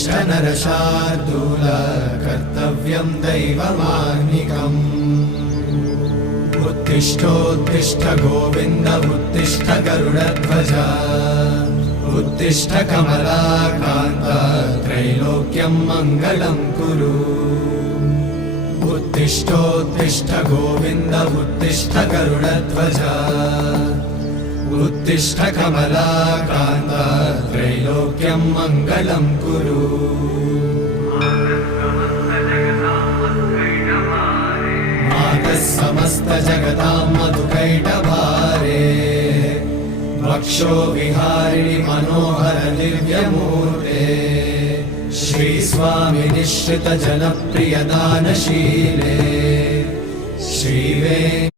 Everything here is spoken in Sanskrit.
उत्तिष्ठ नरशार्दूल कर्तव्यं दैवमाह्निकम् उत्तिष्ठोत्तिष्ठ गोविन्द उत्तिष्ठ गरुडध्वज उत्तिष्ठ कमलाकान्त त्रैलोक्यं मङ्गलं कुरु उत्तिष्ठोत्तिष्ठ गोविन्द उत्तिष्ठ गरुडध्वज उत्तिष्ठ कमलाकान्त त्रैलोक्यं मङ्गलं कुरु मातः समस्त जगतां मधुकैटभारे वक्षो विहारिणि मनोहर दिव्यमूर्ते श्रीस्वामि निश्रित जनप्रिय दानशीले श्रीवे